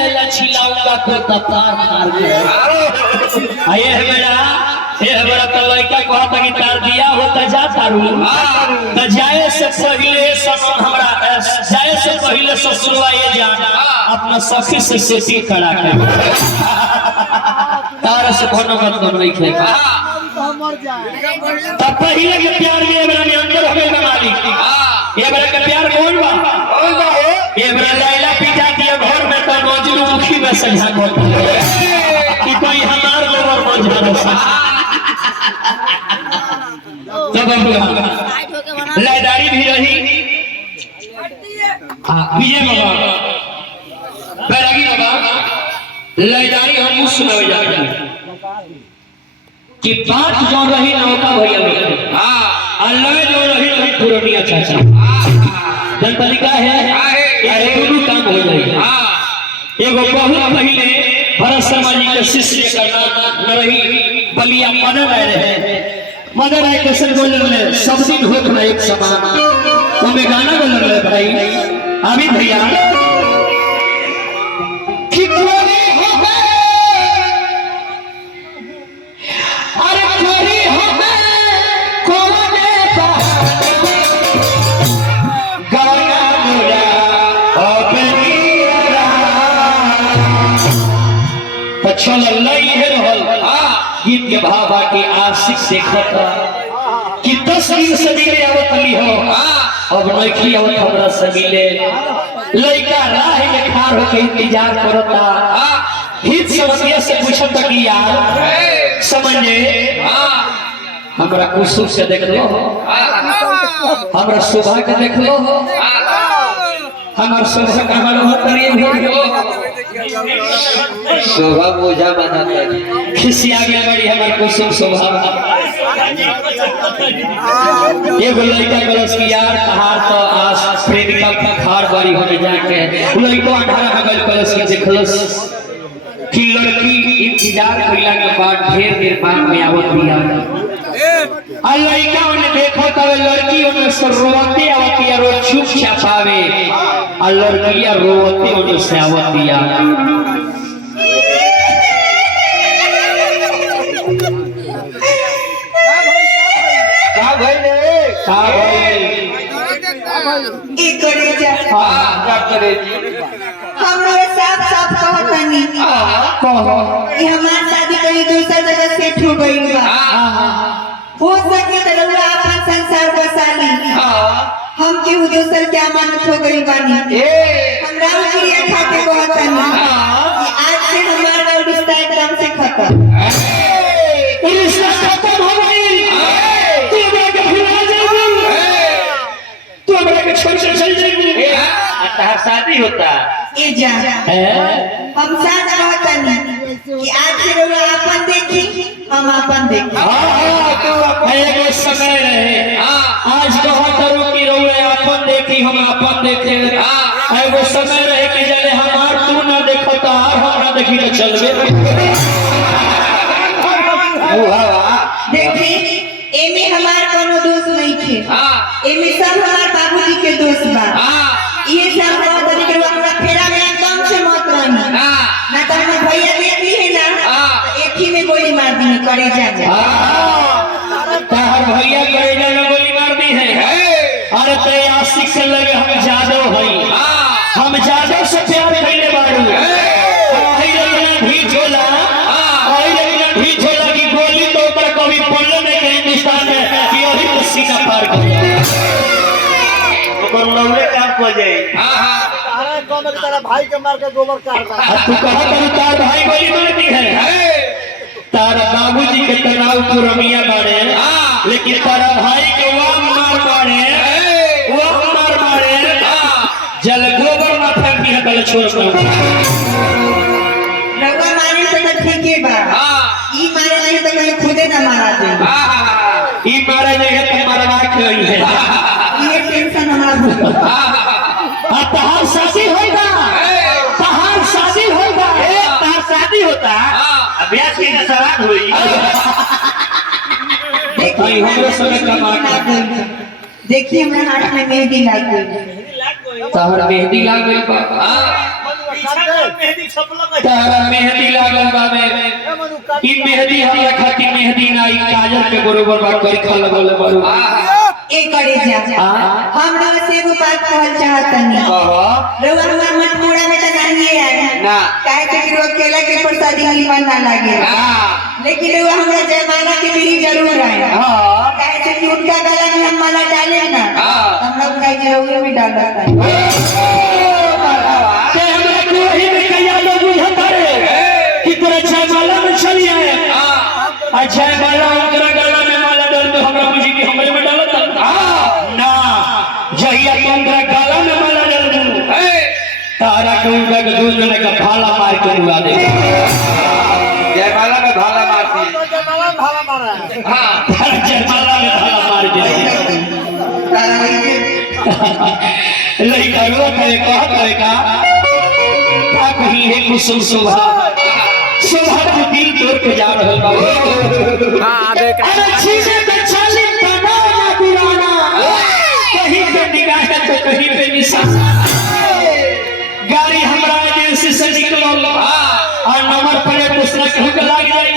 लैला छिलाऊंगा तो तार मार के आए है मेरा ये हमारा तो लड़का कहता कि तार दिया हो त जा तारू त जाए से पहले सनम हमरा जाए से पहले ससुरवा ये जान अपना सखी से सेटिंग करा के तार से कोनो मतलब नहीं है मर जाए तब पहले के प्यार में मेरा में अंदर हो गया मालिक ये मेरा का प्यार कौन बा ये मेरा लैला पिटा दिया घर में तो मजनू मुखी में सजा को कि कोई हमार गोबर मजा न तब लैदारी भी रही विजय बाबा बैरागी बाबा लैदारी हम सुनावे जाते कि बात जो रही नौका भैया में अल्लाह जो रही पुरानिया चाचा जन तरीका है ये दोनों काम हो जाए एगो बहुत पहले भरत शर्मा जी के शिष्य करना न रही बलिया मदर आए रहे मदर आए कैसे बोल रहे सब दिन होत ना एक समान तो मैं गाना बोल रहे भाई अभी भैया गीत के भावा के आशिक देखत कि 10 दिन से मिले आवत ली हो अब नहीं आवत हमरा से मिले लड़का राह में खार होके इंतजार करता हित समझिए से पूछत कि यार समझे हमरा कुसुम से देख लो हमरा शोभा के देख लो हमार शोभा का हमारा करिए भी शोभा बोझा बनाता खिसिया गया बड़ी हमारे कुसुम शोभा एगो लड़का गलस की यार कहार तो आस प्रेमिका का खार बारी होने जाके लड़को 18 में गल गलस की देखलस कि लड़की इंतजार कइला के बाद ढेर देर बाद में आवत बिया आ लड़का उन्हें देखो तब लड़की उन्हें से रोते आवती रो चुपचाप आवे आ लड़कियां रोते उन्हें से आवती हमार शादी कहीं दूसरा जगह सेट हो गई हो सके तो रउआ अपन संसार बसाली हम केहू दूसर क्या मानत हो गई बानी हमरा उजरिया खा के कहतनी आज से हमारा रिश्ता एकदम से खत्म रिश्ता खत्म हो गई तू हमरा के भुला जाएगी तू हमरा के छोड़ के चल जाएगी तार शादी होता ए जा हम साथ कहतनी कि आज से रउआ अपन देखी हम अपन देखी तू अपन समय रहे आज कहा करो कि रउआ अपन देखी हम अपन देखे एगो समय रहे कि जले हमार तू ना देखो तो हम ना देखी तो चलबे देखी एमे हमार कोनो दोष नहीं थे एमे सब हमार बाबूजी के दोष बा ये सब बाबूजी के हमरा फेरा में एकदम से मत रहनी ना तो हम भैया देख ली है ना एक ही में गोली मार दी करे जा तार भैया करेजा में गोली मार दी है अरे ते आशिक से लगे हम जादव हई हम जादव से प्यार कइले बाड़ू ओही लगना भी झोला ओही लगना भी झोला की गोली तो ऊपर कभी पड़ले नहीं के हिंदुस्तान में कि ओही को सीना पार कर दिया ओकर लौले काम को जाए तारा कौन में तेरा भाई के मार के गोबर काटता तू कहा तार भाई गोली मारती है तारा बाबूजी के तनाव पुरमिया बाड़े लेकिन तारा भाई के वो मार मारे जल गोबर में फेंक दिया गल छोड़ कर रउआ मारे तो ठीक है बा ई मारे नहीं तो कहीं खुदे ना मारा दे ई मारे नहीं है तो मरवा के है ये टेंशन हमारा तहार शादी होगा तहार शादी होगा तहार शादी होता अभ्यास के सवाल हुई देखिए हमरे संगे कमा देखिए हमरा हाथ में मेहंदी लग गई तहर मेहंदी लाग गई बा तारा मेहंदी लागल बावे ई मेहंदी हमरा खातिर मेहंदी ना ई काजल के बरोबर बा करी खा लगल बारू एक करे जा हम लोग से एगो बात कहल चाहतनी रउआ मत मोड़ा में त नहीं आए ना काहे कि रो केला के प्रसादी निमन ना लागे लेकिन रउआ हमरा जयमाला के मिली जरूर आए काहे कि उनका गला में हम माला डाले ना हम लोग काहे जरूर में डालता है ते हमरा कोही में कया लोग बुझता रे कि तोरा जयमाला में चली आए आ जयमाला ओकरा गला में माला डाल दो हमरा बुझी कि हमरे में डालत ना जहिया तुम ओकरा गला में माला डाल दू तारा के उनका के दो जने का भाला मार के उड़ा दे जयमाला में भाला मारती जयमाला में भाला मारा है हाँ तारा जयमाला में भाला मार दे लइका रो करे का कहीं है कुसुम शोभा शोभा के दिल तोड़ के जा रहल बा अरे चीजें तो चली तना ना पुराना कहीं पे निगाह है तो कहीं पे निशाना गाड़ी हमरा एजेंसी से निकलल और नंबर प्लेट दूसरा कहूं के लाग जाई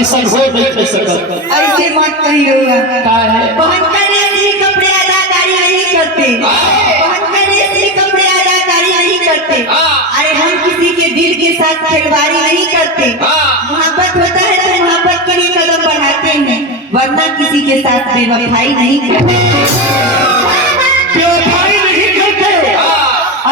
ऐसा हो नहीं सकत ऐसे मत कहिएगा का है बहन करे से कपड़े अदाकारी नहीं करते बहन करे से कपड़े अदाकारी नहीं करते अरे हम किसी के दिल के साथ खिलवाड़ी नहीं करते मोहब्बत होता है तो मोहब्बत के लिए कदम बढ़ाते हैं वरना किसी के साथ बेवफाई नहीं करते बेवफाई नहीं करते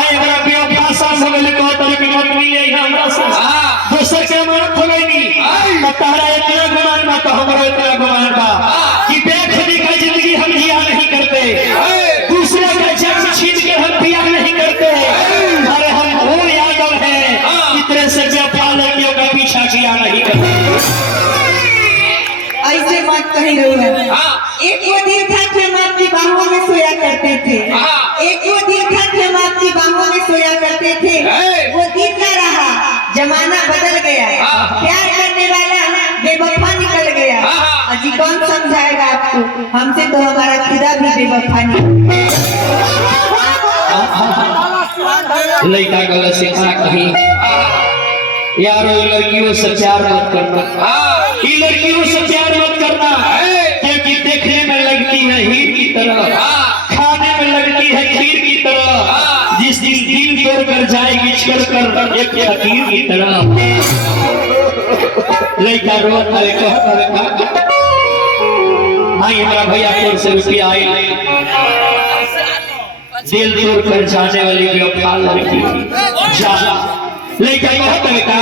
आए बड़ा बेवफा सास होले को तरीके मत मिले हमरा से दोसर के मत हो गई नी तारा इतना गुमान मत हमरो इतना गुमान बा कि बेखुदी का जिंदगी हम जिया नहीं करते दूसरे का जन्म छीन के हम पिया नहीं करते अरे हम वो यादव हैं इतने से बेवफा लड़कियों का पीछा किया नहीं करते ऐसे मत कहिएगा एक वो दिन था कि हम आपकी बाहों में सोया करते थे एक वो दिन था कि हम आपकी बाहों में सोया करते थे वो दिन न रहा जमाना बदल गया प्यार करने वाला बेवफा निकल गया अजी कौन समझाएगा आपको हमसे तो हमारा खुदा भी बेवफा निकल लड़का गलत सिखा कहीं यारो लड़कियों से प्यार मत करना ये लड़कियों से प्यार मत करना क्योंकि देखने में लगती है हीर की तरह खाने में लगती है खीर की तरह जिस दिन दिल तोड़ कर जाएगी छोड़ कर एक फकीर की तरह लड़का रोत करे आई हमारा भैया तोर से रुपया आई दिल तोड़ कर जाने वाली बेवफा लड़की जा लड़का बहुत लड़का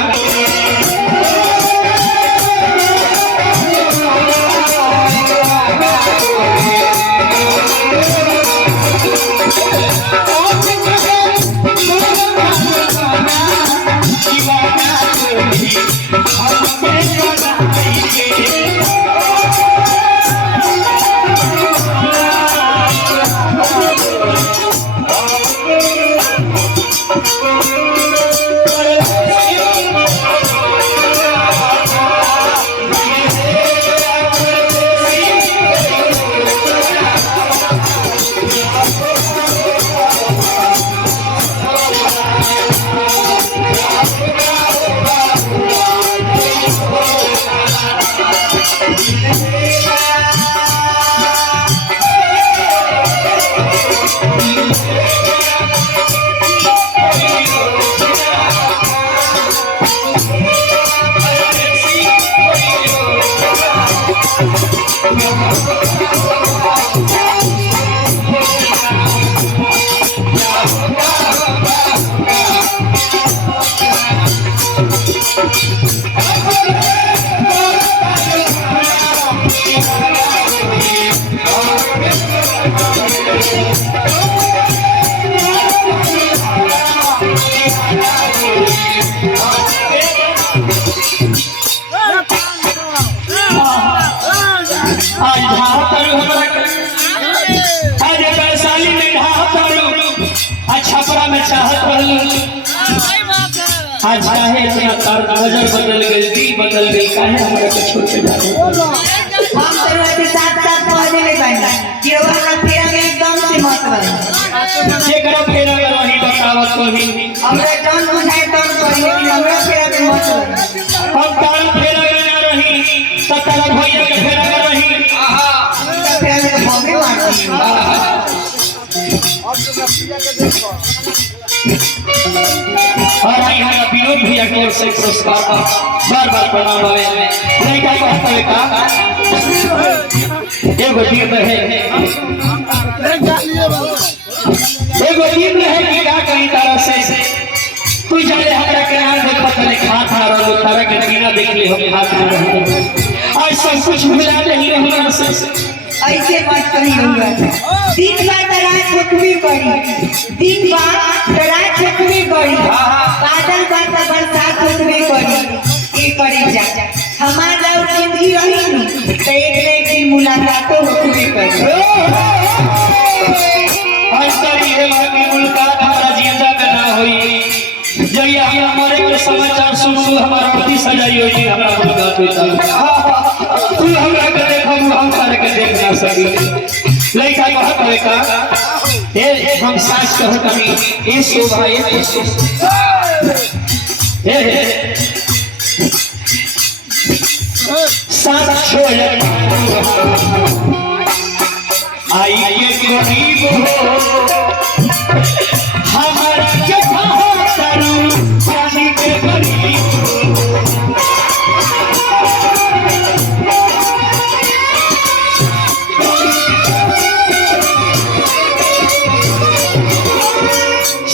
आज काहे इतना तार नजर बदल गई दिल बदल गई काहे हमरा के छोड़ के जाते हम तो ऐसे साथ साथ पहुंचे नहीं पाएंगे कि वो हमारा फेरा में एकदम से मत रहे जेकरा फेरा में रही बताओ बतावा तू ही हमरा जौन बुझाए तौन करी लेकिन हमरा फेरा में मत रही। हम तारा फेरा में ना रही तो तारा भैया के फेरा में रही उनका फेरा में तो बम्बे मारती अब तो मैं पिया के देखो और यहाँ का विनोद भैया की ओर से पुरस्कार बार बार प्रणाम भावे नहीं क्या कहता है का एगो टीम है एगो टीम है कि का कहीं तारा से तू जाने हमरा के नाम देख पता नहीं हाथ आ रहा तारा के बिना देख ले हम हाथ आ रहा आज सब कुछ भुला नहीं हमरा से ऐसे मत कही रहुआ दिन बार तराज छुटवी करी दिन बार तराज छुटवी करी बादल बार तो बरसात छुटवी करी ये करी जा हमारा जिंदगी रही नी तो एक न एक दिन मुलाकातों होती करी हमारी मुलाकात हमारा जिंदा में ना हुई जब हमारे के समाचार सुन हमारा अति सजाई हुई हमारा मुलाकात हुई तू हमरा के देखो हम तारे के देख ना सकी लइका कहत है का ए हम सास कहत हमी ए शोभा ए सास छोड़ आई ये गरीब हो हमारा के करू पानी के गरीब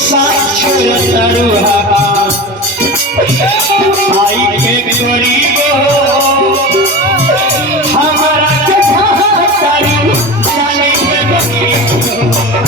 सास छोड़ तारू आई के गरीब हो हमारा के करू पानी के गरीब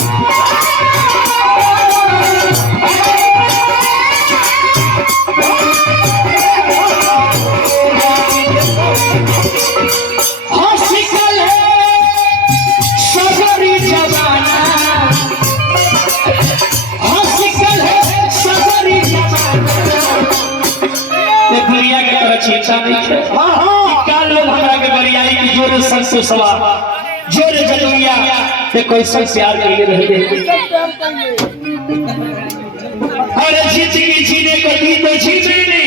जोरे जलुइया ते कोई सब प्यार करिए रहे अरे जिंदगी जीने को दी तो जी मैंने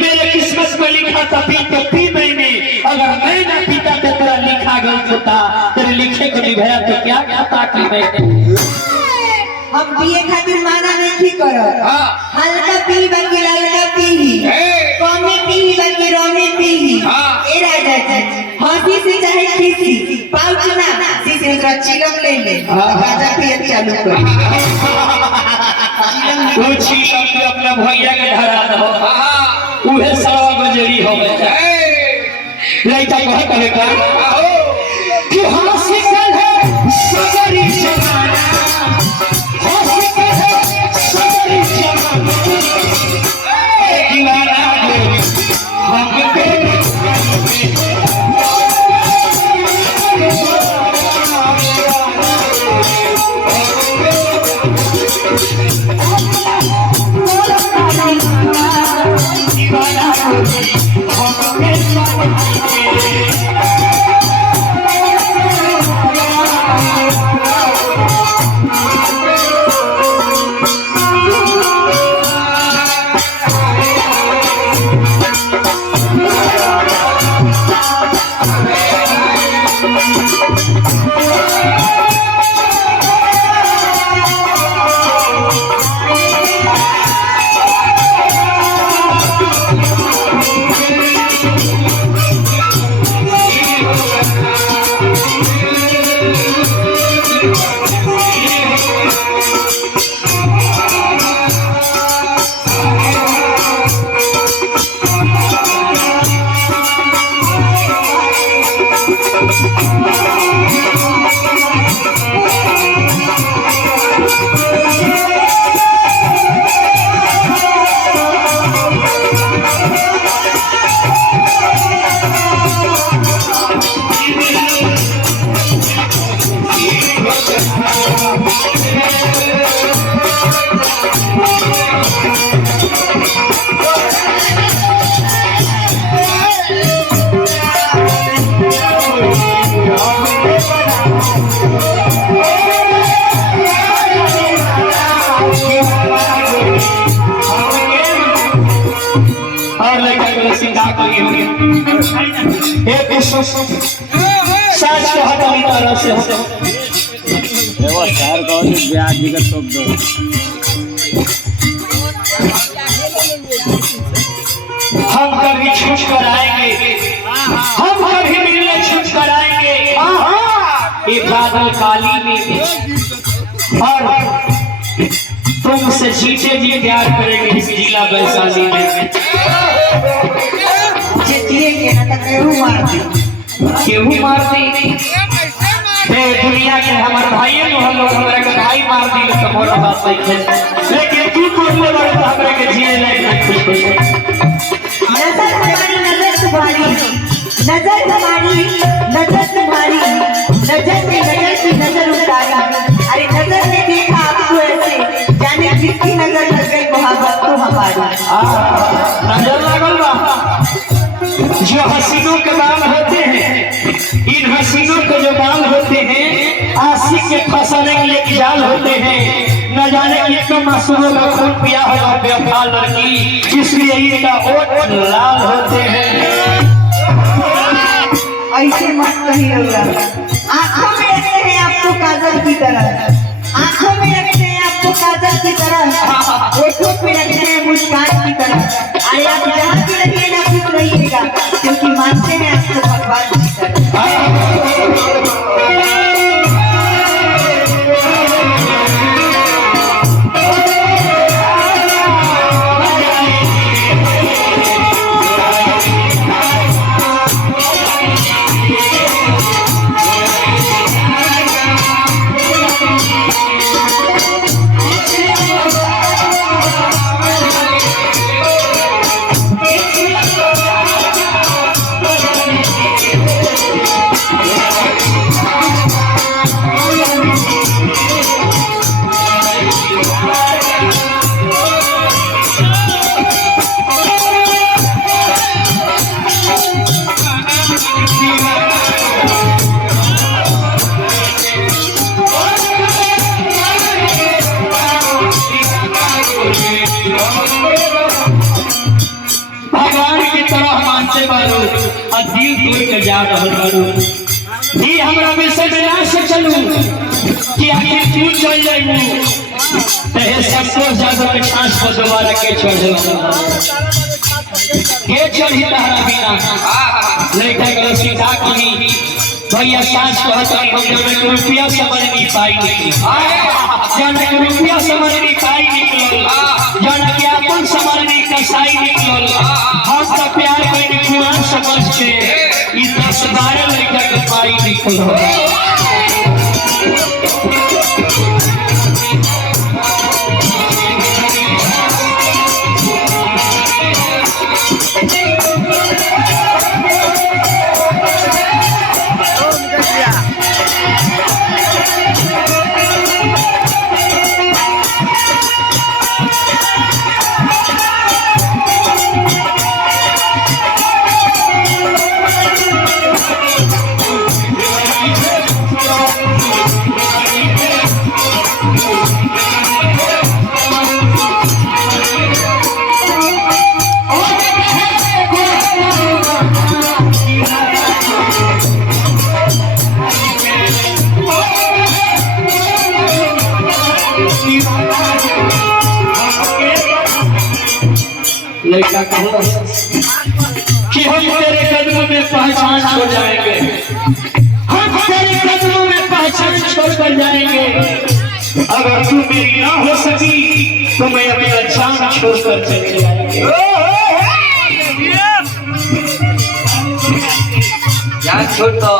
मेरे किस्मत में लिखा था पी तो पी मैंने अगर मैं ना पीता तो तेरा लिखा गलत होता तेरे लिखे को निभाया तो क्या क्या ताकि मैं हम पिए खातिर माना नहीं करो हल्का पी बाकी लड़का पी कौमी पी बाकी रोने पी ए राजा जी हंसी से चाहे किसी पाउच ना सीसे उधर चिलम ले ले गाजा पिए चालू कर वो चिलम भी अपना भैया के धरा दो उहे सावा बजरी हो लइका कहत है का कि हंसी कल है सगरी जमाना करिए एक साज को हटाई तरह से एगो शहर को ब्याज दिक्कत तो दो हम कभी छूट कर आएंगे हम कभी मिलने छूट कर आएंगे ये बादल काली में और तुमसे जीते जी प्यार करेंगे इस जिला वैशाली में जितिएंगे ना तो केहू मार दे दुनिया के हमारे भाई हम लोग हमारे के भाई मार दी तो मोरा बात सही है लेकिन तू बोलने वाले तो हमारे के जिए लायक नजर हमारी नजर तुम्हारी नजर हमारी नजर तुम्हारी नजर में नजर की नजर उतारी अरे नजर ने देखा आपको ऐसे जाने किसकी नजर लग गई मोहब्बत को हमारी नजर लगल बा जो हसीनों के बाल होते हैं इन हसीनों के जो बाल होते हैं आशिक के फंसाने के लिए जाल होते हैं न जाने कितने मासूमों का खून पिया होगा बेवफा लड़की इसलिए इनका ओठ लाल होते हैं ऐसे मत कहिए आंखों में रखते हैं आपको काजल की तरह आंखों में रखते हैं आपको काजल की तरह होठों पे रखते हैं मुस्कान की तरह अरे आप जहाँ भी रहिए ना खुश रहिएगा क्योंकि मानते हैं आपको भगवान की तरह भगवान की तरह मानते बारू और दिल तोड़ के जा रहल बारू ये हमरा विषय में ना सोचलू कि आखिर क्यों चल जाइबू तहे सबको ज्यादा सांस को दोबारा के छोड़ देला के छोड़ी तहरा बिना लड़का के सीधा कहीं भैया सांस को हटाई हम जब रुपया समझ नहीं पाई निकली जन रुपया समझ नहीं पाई निकलल जन के अपन समझ नहीं कसाई निकलल हम तो प्यार में कुआं समझ के ई 10-12 लड़का के पाई निकलल लड़का कहो कि हम तेरे कदमों में पहचान छोड़ जाएंगे हम तेरे कदमों में पहचान छोड़ कर जाएंगे अगर तू मेरी ना हो सकी तो मैं अपना जान छोड़ कर चले जाएंगे जान छोड़ दो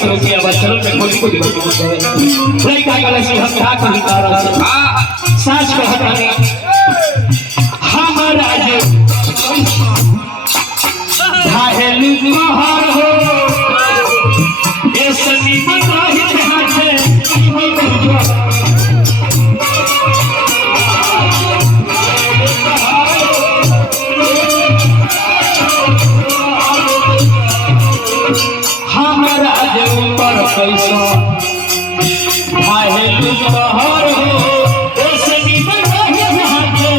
शुरू किया बचल में कोई कोई लड़का गले से हम क्या कही तारा से साच कहतानी हमारा जो घायल महार हो ये सनी मनाही हाथे हमारा जो ऊपर पैसा घायल महार हो ये सनी मनाही हाथे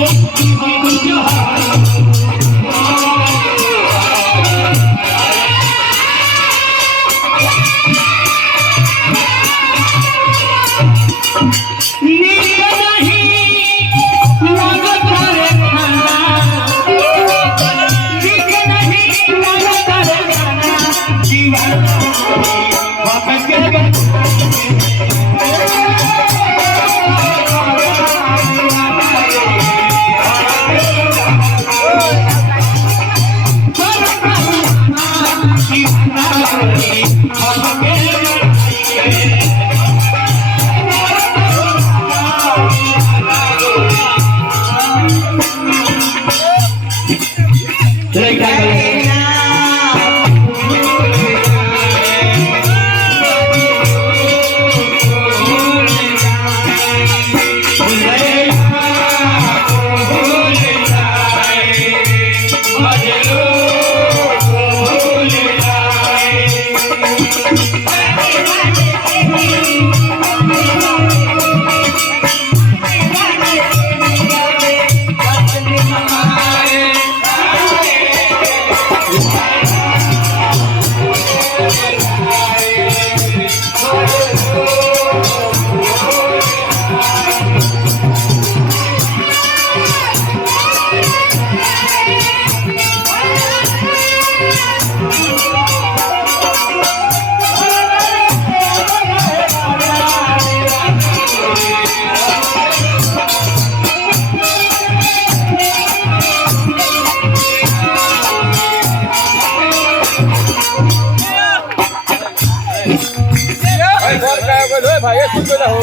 भाई सुन हो।